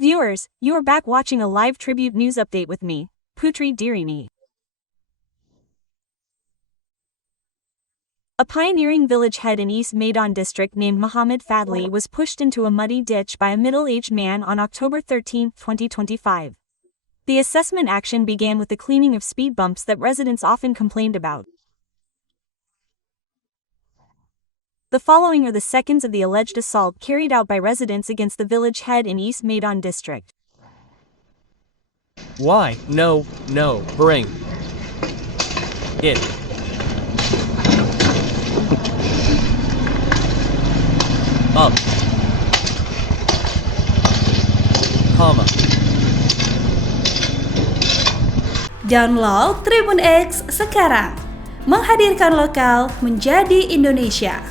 Viewers, you are back watching a live tribute news update with me, Putri Dirini. A pioneering village head in East Medan district named Muhammad Fadli was pushed into a muddy ditch by a middle-aged man on October 13, 2025. The assessment action began with the cleaning of speed bumps that residents often complained about. The following are the seconds of the alleged assault carried out by residents against the village head in East Medan district. Why? No, bring it. Up. Comma. Download Tribun X sekarang. Menghadirkan lokal menjadi Indonesia.